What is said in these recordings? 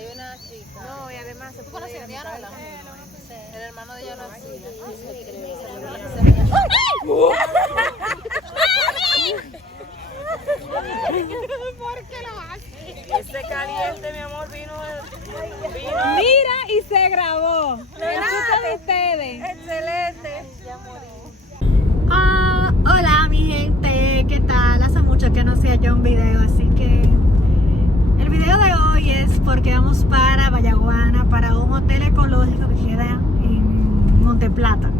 Hay una chica. No, y además se ¿Tú puede conoces a ir a Diana? Sí. El hermano de ella no hacía. ¿Por qué lo hace? Ese caliente, mi amor, vino. Mira, y se grabó. ¿Escuchan ustedes? Excelente. Hola mi gente, ¿qué tal? Hace mucho que no hacía yo un video, así que el video de hoy es porque vamos para Vallaguana, para un hotel ecológico que queda en Monteplata,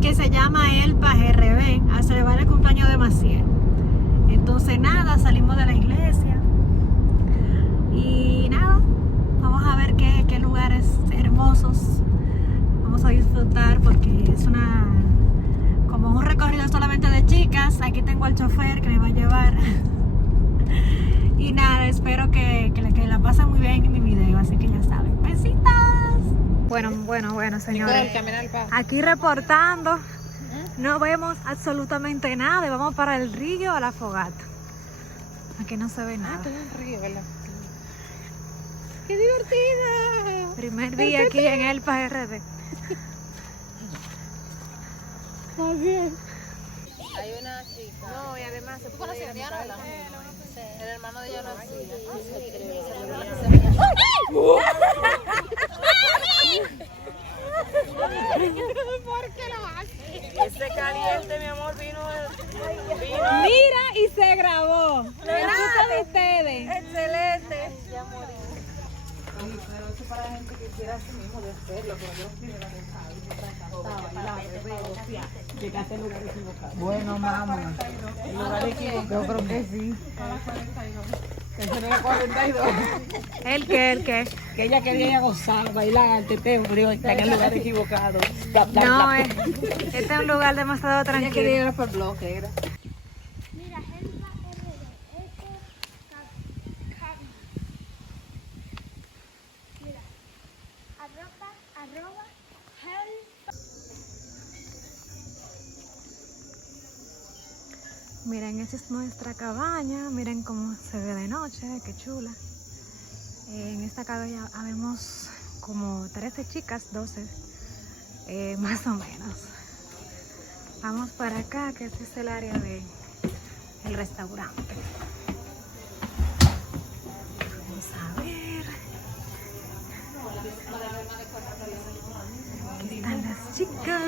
que se llama El PRB, a celebrar el cumpleaños de Maciel. Entonces nada, salimos de la iglesia y nada, vamos a ver qué lugares hermosos vamos a disfrutar, porque es como un recorrido solamente de chicas. Aquí tengo al chofer que me va a llevar y nada, espero que la pasen muy bien en mi video, así que ya saben, besitos. Bueno, señores, aquí reportando. No vemos absolutamente nada y vamos para el río a la fogata. Aquí no se ve nada. ¡Qué divertida! Primer día aquí en el PRD. Hay una chica. No, y además se ¿Tú puede conoces a ir a Diana? El hermano de ella no hacía. ¿Por qué lo hace? Ese caliente, mi amor, vino. Mira, y se grabó. ¿Escuchan ustedes? Excelente. Bueno, mamá, el lugar equivocado, yo creo que sí. Eso no era 42. ¿El qué? Que ella quería ir a gozar, bailar, teteo, pero está en el lugar equivocado. No, este es un lugar demasiado Ella quería tranquilo. ir a por bloque, era. Mira, Helva RD, mira, arroba Helva. Miren, esa es nuestra cabaña. Miren cómo se ve de noche, qué chula. En esta cabaña habemos como 13 chicas, 12, más o menos. Vamos para acá, que este es el área del restaurante. Vamos a ver. Aquí están las chicas.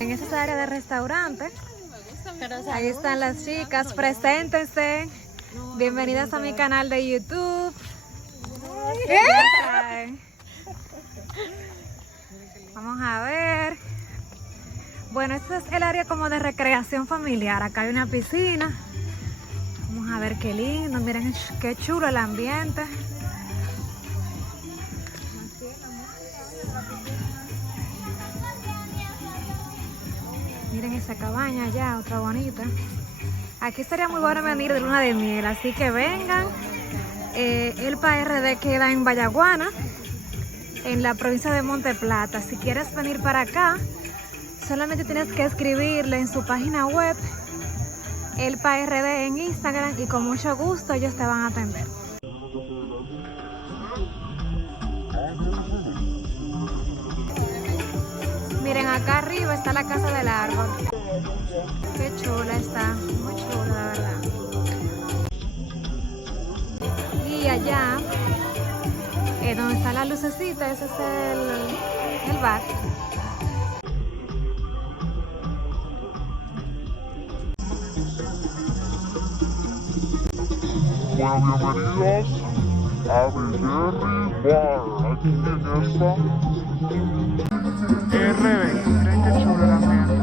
En esa es el área del restaurante. Ahí están las chicas, preséntense. Bienvenidas a mi canal de YouTube. Vamos a ver. Bueno, este es el área como de recreación familiar. Acá hay una piscina. Vamos a ver qué lindo. Miren qué chulo el ambiente. Miren esa cabaña allá, otra bonita. Aquí sería muy bueno venir de luna de miel, así que vengan. El PRD queda en Vallaguana, en la provincia de Monteplata. Si quieres venir para acá, solamente tienes que escribirle en su página web El PRD en Instagram y con mucho gusto ellos te van a atender. Miren, acá arriba está la casa del árbol. Qué chula está, muy chula la verdad. Y allá, donde está la lucecita, ese es el bar. Bueno, bienvenidos a Berry Bar, aquí en esta RB. Miren qué chulo el ambiente.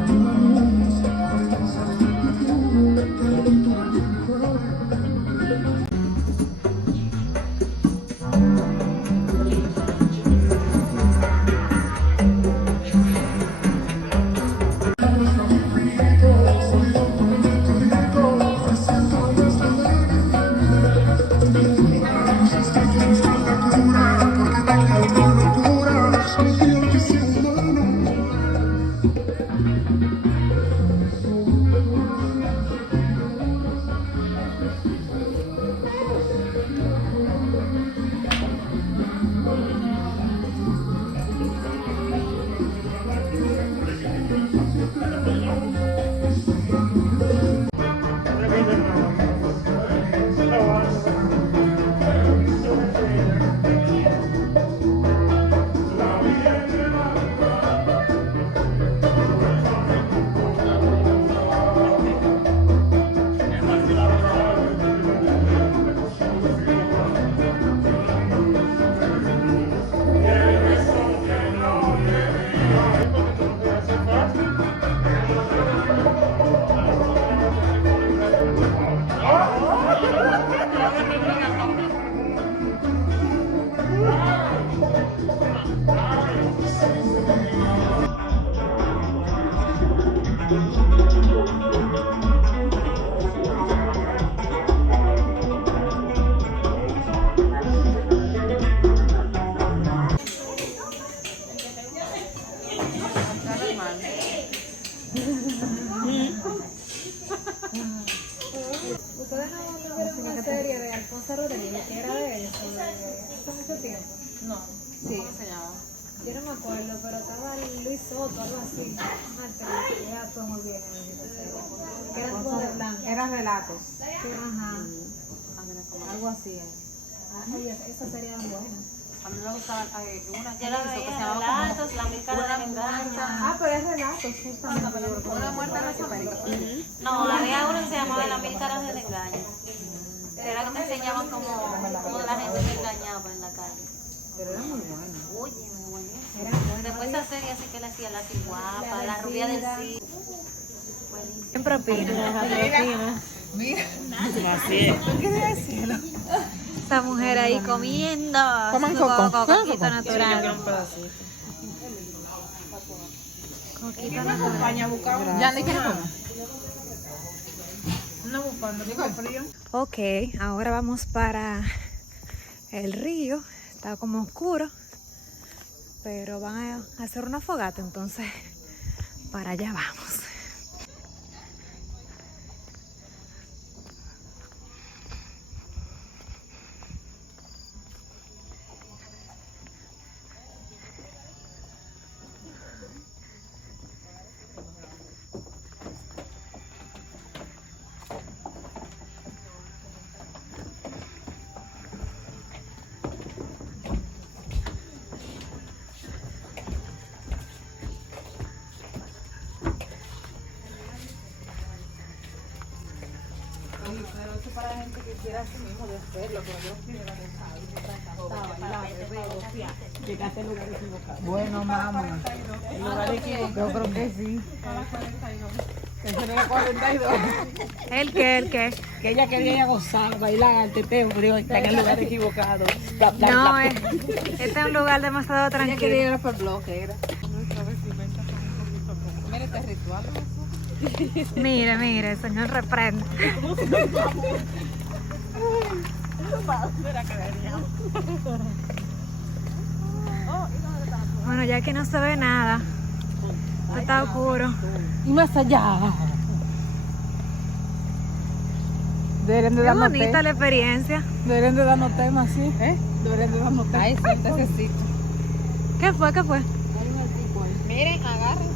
¿Ustedes no vieron una serie de Alfonso Rodríguez que era de eso? Hace mucho tiempo. No. Sí. ¿Cómo se llama? Yo no me acuerdo, pero estaba Luis Soto, algo así. Era todo muy bien en esa serie. Que era todo de blanco. Eran relatos. Sí, ajá. Algo así. Ay, esa serie era buena. A mí me gustaba una que Yo la hizo que se veía, llamaba relatos, la mil caras del engaño. Ah, pero es relatos, justamente. Una muerte en las Américas. No, había uno que se llamaba La mil caras del engaño. Era que te enseñaban como la gente se engañaba en la calle. Pero era muy buena. Oye, muy buenísimo. Después esa serie así que le hacía la Guapa, la rubia del sí. Buenísimo. Siempre opina. Mira. Esa mujer ahí comiendo. Coman su coco. coquito natural. Coquito natural. ¿Ya ni quieres comer? No, buscando. Digo, el frío. Ok, ahora vamos para el río. Está como oscuro, pero van a hacer una fogata, entonces para allá vamos. Pero eso para la gente que quiera así mismo de hacerlo, pero yo primero no llegaste al lugar equivocado. Bueno, mamá. El lugar equivocado. Yo creo que sí. Eso era la 42. ¿El qué? Que ella quería ir a gozar, bailar, teteo, pero está en el lugar equivocado. Bla, bla, No, bla. este es un lugar demasiado Ella quería tranquilo. ir por bloque, era. Mira este ritual. Mire, señor, reprende. Bueno, ya que no se ve nada. Está oscuro. Y más allá. Deberían de Qué darnos bonita té. la experiencia. Deberían de darnos temas, ¿sí? Deberían de darnos té. Ay, sí, necesito. ¿Qué fue? Miren, agárrense.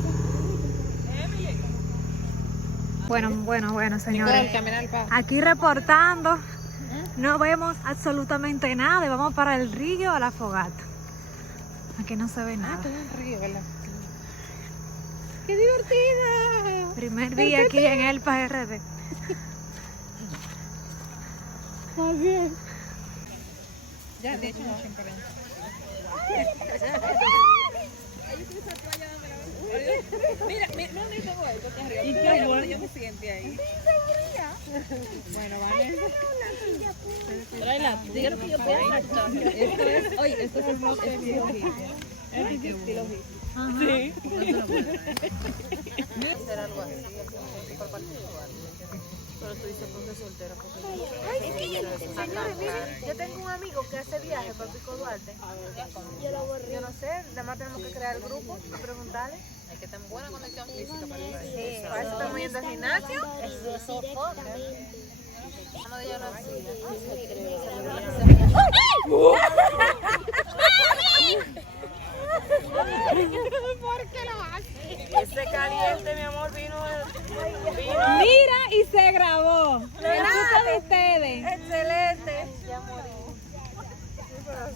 Bueno, señores. Caminar el paso. Aquí reportando. No vemos absolutamente nada y vamos para el río a la fogata. Aquí no se ve nada. un río, ¿verdad? ¡Qué divertida! Primer día aquí en el RD. Está bien. Ya, de hecho, no siempre. Mira, no tengo esto aquí arriba. ¿Y qué bueno? Yo me siente ahí. Bueno, vale. Trae la Dígalo que yo puedo. Esto es, oye, esto es estilo hippie. Es estilo hippie. Sí. Hacer algo así, súper particular. Pero tú dices porque soltera, porque Señores, miren, yo tengo un amigo que hace viaje para Pico Duarte. Yo no sé, nada más tenemos que crear el grupo y preguntarle. hay que tener buena conexión física para ir. Sí, para eso estamos yendo al gimnasio. Eso es sofoque. Mano de ella no Ese caliente, mi amor, vino. Mira, y se grabó. ¿Escuchan ustedes? Excelente.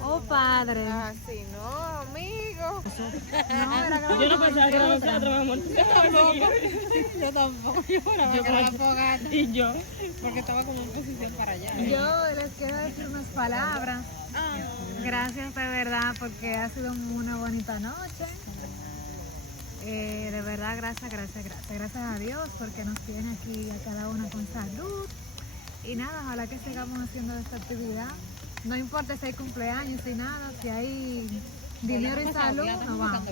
Oh, padre. Así no, amigo. Yo no pensaba que era nosotros, mi amor. Yo tampoco. Yo Y yo, porque estaba como en posición para allá. Yo les quiero decir unas palabras. Gracias de verdad porque ha sido una bonita noche. De verdad, gracias a Dios porque nos tiene aquí a cada una con salud. Y nada, ojalá que sigamos haciendo esta actividad. No importa si hay cumpleaños, si nada, si hay dinero y salud, nos vamos.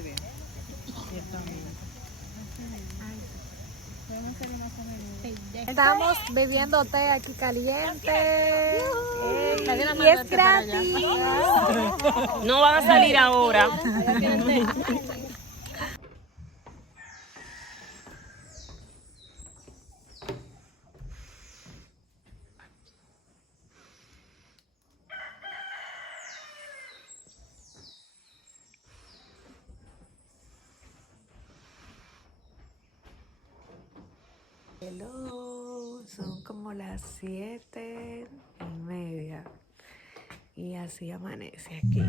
Estamos bebiendo té aquí caliente. Y es gratis. No van a salir ahora. Hello, son como las 7:30 y así amanece aquí.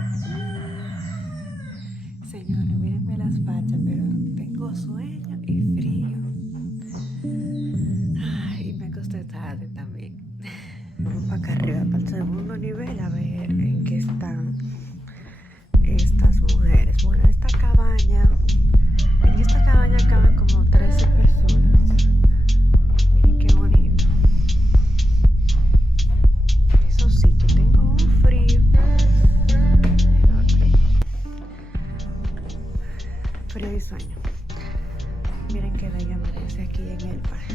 Señores, mírenme las fachas, pero tengo sueño y frío. Ay, me acosté tarde también. Vamos para acá arriba, para el segundo nivel, a ver en qué están estas mujeres. Bueno, en esta cabaña caben como 13 personas. Miren qué bonito. Eso sí, que tengo un frío enorme. Frío y sueño. Miren qué bella amanece aquí en el parque.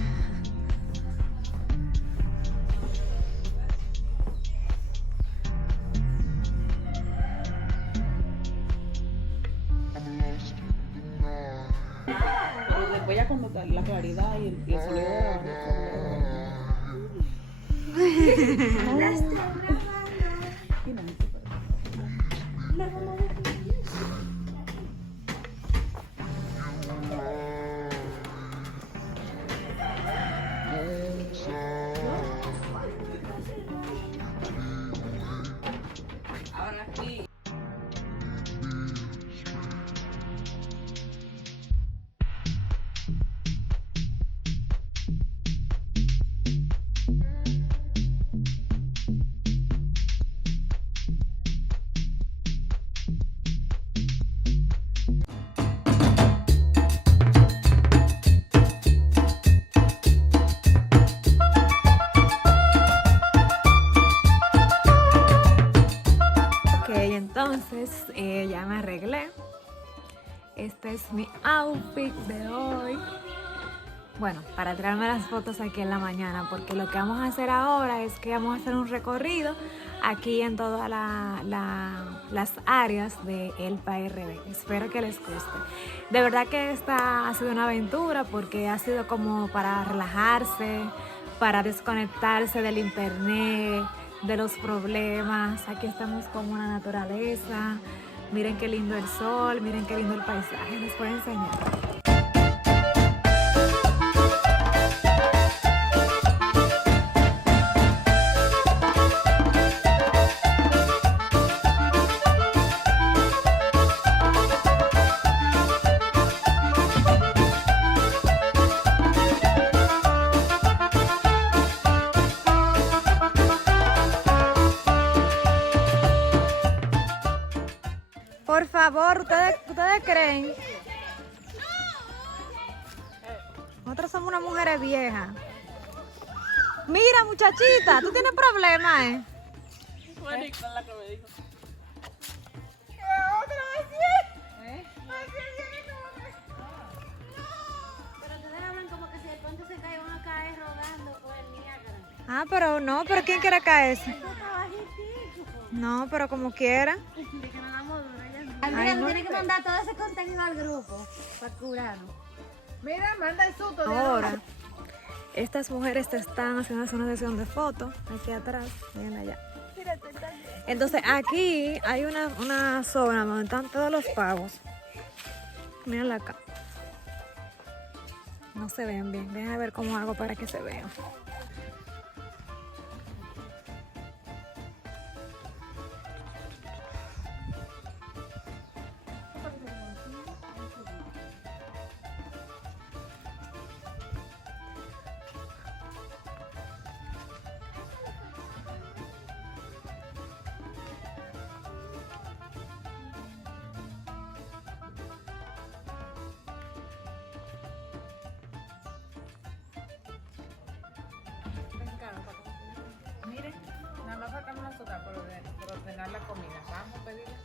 Pero después ya cuando la claridad y el sonido de la Entonces ya me arreglé. Este es mi outfit de hoy. Bueno, para traerme las fotos aquí en la mañana, porque lo que vamos a hacer ahora es que vamos a hacer un recorrido aquí en todas las áreas de Elpa RD. Espero que les guste. De verdad que esta ha sido una aventura porque ha sido como para relajarse, para desconectarse del internet, de los problemas. Aquí estamos con una naturaleza. Miren qué lindo el sol, miren qué lindo el paisaje. Les voy a enseñar. Por favor, ¿ustedes creen? Nosotros somos unas mujeres viejas. Mira, muchachita, tú tienes problemas, ¿eh? Pero ustedes hablan como que si el puente se cae, van a caer rodando por el Niágara. Ah, pero no, pero ¿quién quiere caerse? No, pero como quiera. Andrea, no tiene que mandar todo ese contenido al grupo para curarnos. Mira, manda el susto. Ahora, estas mujeres te están haciendo una sesión de fotos aquí atrás, miren allá. Entonces aquí hay una zona donde están todos los pavos. Mírenla acá. No se ven bien, déjenme ver cómo hago para que se vean. Miren, nada más sacamos nosotras por ordenar la comida. Vamos a pedirla.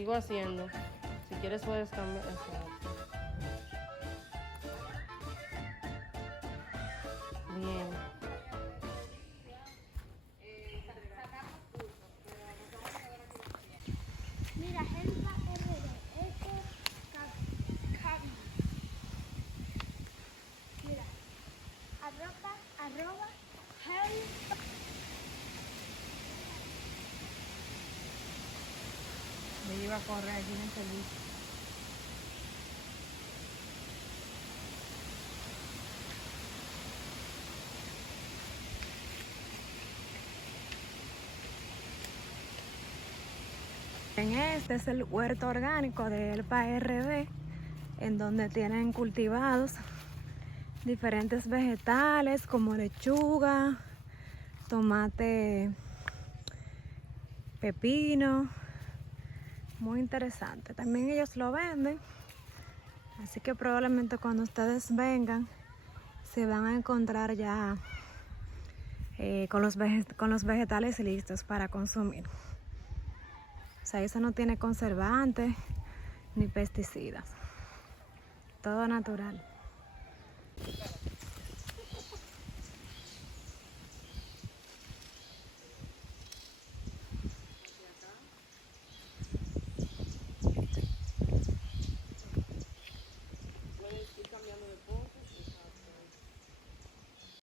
sigo haciendo. Si quieres puedes cambiar. Bien. Mira, Helpa RD, eco, cabi. Mira, arroba, help. Me iba a correr aquí en el servicio. Este es el huerto orgánico de Elpa RD, en donde tienen cultivados diferentes vegetales como lechuga, tomate, pepino. Muy interesante. También ellos lo venden, así que probablemente cuando ustedes vengan se van a encontrar ya con los vegetales listos para consumir. O sea, eso no tiene conservantes ni pesticidas, todo natural.